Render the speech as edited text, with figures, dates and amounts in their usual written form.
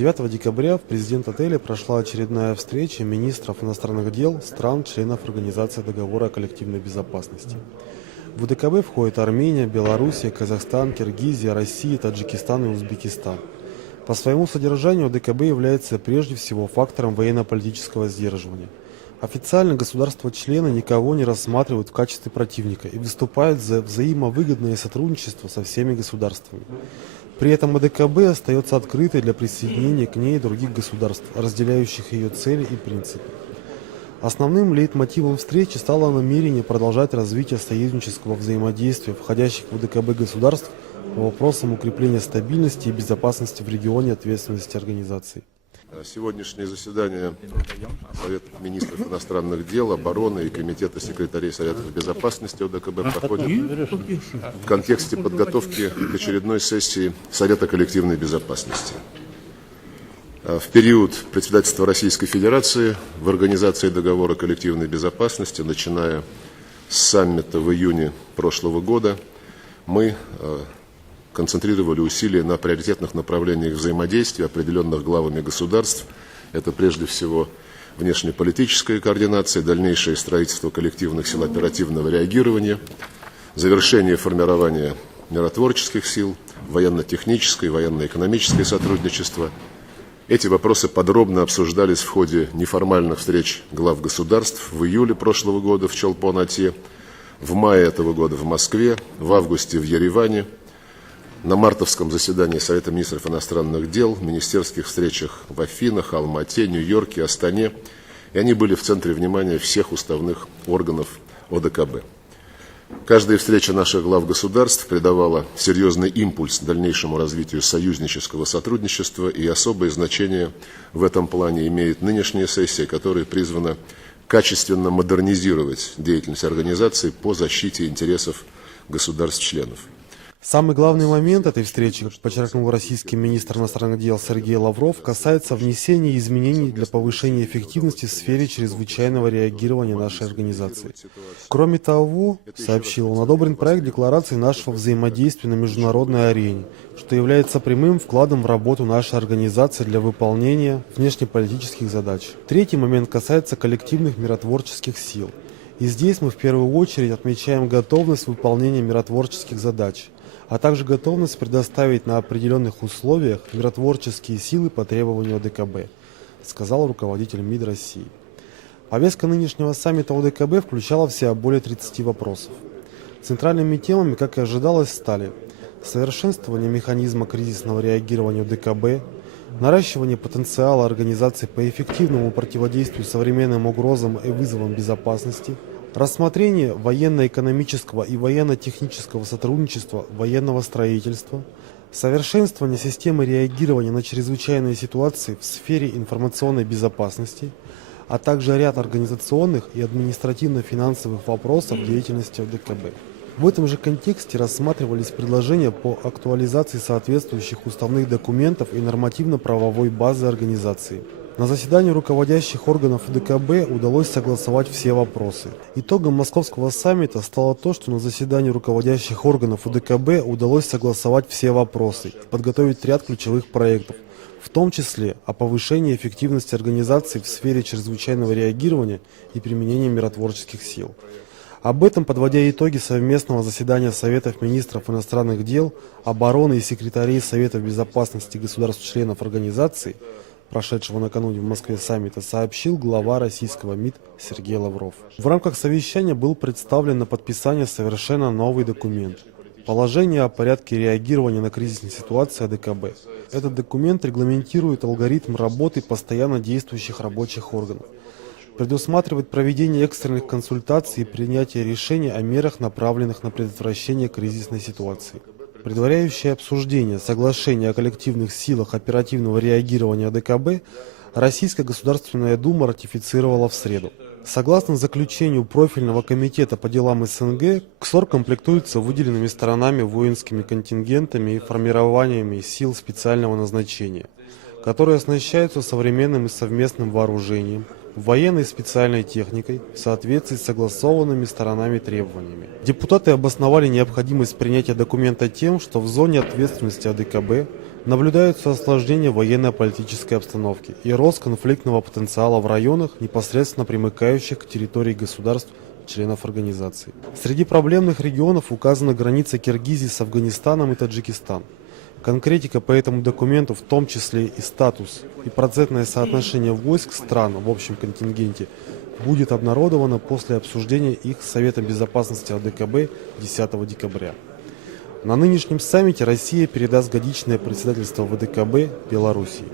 9 декабря в президент-отеле прошла очередная встреча министров иностранных дел стран-членов Организации договора о коллективной безопасности. В УДКБ входят Армения, Белоруссия, Казахстан, Киргизия, Россия, Таджикистан и Узбекистан. По своему содержанию УДКБ является прежде всего фактором военно-политического сдерживания. Официально государства-члены никого не рассматривают в качестве противника и выступают за взаимовыгодное сотрудничество со всеми государствами. При этом УДКБ остается открытой для присоединения к ней других государств, разделяющих ее цели и принципы. Основным лейтмотивом встречи стало намерение продолжать развитие союзнического взаимодействия входящих в УДКБ государств по вопросам укрепления стабильности и безопасности в регионе ответственности организации. Сегодняшнее заседание Совета министров иностранных дел, обороны и Комитета секретарей Совета безопасности ОДКБ проходит в контексте подготовки к очередной сессии Совета коллективной безопасности. В период председательства Российской Федерации в Организации договора коллективной безопасности, начиная с саммита в июне прошлого года, мы концентрировали усилия на приоритетных направлениях взаимодействия, определенных главами государств. Это прежде всего внешнеполитическая координация, дальнейшее строительство коллективных сил оперативного реагирования, завершение формирования миротворческих сил, военно-техническое, военно-экономическое сотрудничество. Эти вопросы подробно обсуждались в ходе неформальных встреч глав государств в июле прошлого года в Чолпон-Ате, в мае этого года в Москве, в августе в Ереване, на мартовском заседании Совета министров иностранных дел, министерских встречах в Афинах, Алма-Ате, Нью-Йорке, Астане. И они были в центре внимания всех уставных органов ОДКБ. Каждая встреча наших глав государств придавала серьезный импульс дальнейшему развитию союзнического сотрудничества, и особое значение в этом плане имеет нынешняя сессия, которая призвана качественно модернизировать деятельность организации по защите интересов государств-членов. Самый главный момент этой встречи, как подчеркнул российский министр иностранных дел Сергей Лавров, касается внесения изменений для повышения эффективности в сфере чрезвычайного реагирования нашей организации. Кроме того, сообщил он, одобрен проект декларации нашего взаимодействия на международной арене, что является прямым вкладом в работу нашей организации для выполнения внешнеполитических задач. Третий момент касается коллективных миротворческих сил. И здесь мы в первую очередь отмечаем готовность выполнения миротворческих задач, а также готовность предоставить на определенных условиях миротворческие силы по требованию ОДКБ, сказал руководитель МИД России. Повестка нынешнего саммита ОДКБ включала в себя более 30 вопросов. Центральными темами, как и ожидалось, стали совершенствование механизма кризисного реагирования ОДКБ, наращивание потенциала организации по эффективному противодействию современным угрозам и вызовам безопасности, рассмотрение военно-экономического и военно-технического сотрудничества, военного строительства, совершенствование системы реагирования на чрезвычайные ситуации в сфере информационной безопасности, а также ряд организационных и административно-финансовых вопросов деятельности ОДКБ. В этом же контексте рассматривались предложения по актуализации соответствующих уставных документов и нормативно-правовой базы организации. На заседании руководящих органов ОДКБ удалось согласовать все вопросы. Итогом московского саммита стало то, что на заседании руководящих органов ОДКБ удалось согласовать все вопросы и подготовить ряд ключевых проектов, в том числе о повышении эффективности организации в сфере чрезвычайного реагирования и применения миротворческих сил. Об этом, подводя итоги совместного заседания Советов министров иностранных дел, обороны и секретарей Совета безопасности государств-членов организации, прошедшего накануне в Москве саммита, сообщил глава российского МИД Сергей Лавров. В рамках совещания был представлен на подписание совершенно новый документ – «Положение о порядке реагирования на кризисные ситуации ОДКБ». Этот документ регламентирует алгоритм работы постоянно действующих рабочих органов, предусматривает проведение экстренных консультаций и принятие решений о мерах, направленных на предотвращение кризисной ситуации. Предваряющее обсуждение соглашения о коллективных силах оперативного реагирования ОДКБ Российская Государственная Дума ратифицировала в среду. Согласно заключению профильного комитета по делам СНГ, КСОР комплектуется выделенными сторонами воинскими контингентами и формированиями сил специального назначения, которые оснащаются современным и совместным вооружением, военной и специальной техникой в соответствии с согласованными сторонами требованиями. Депутаты обосновали необходимость принятия документа тем, что в зоне ответственности АДКБ Наблюдаются осложнения военно-политической обстановки и рост конфликтного потенциала в районах, непосредственно примыкающих к территории государств, членов организации. Среди проблемных регионов указана граница Киргизии с Афганистаном и Таджикистаном. Конкретика по этому документу, в том числе и статус и процентное соотношение войск стран в общем контингенте, будет обнародована после обсуждения их Советом безопасности ОДКБ 10 декабря. На нынешнем саммите Россия передаст годичное председательство ВДКБ Белоруссии.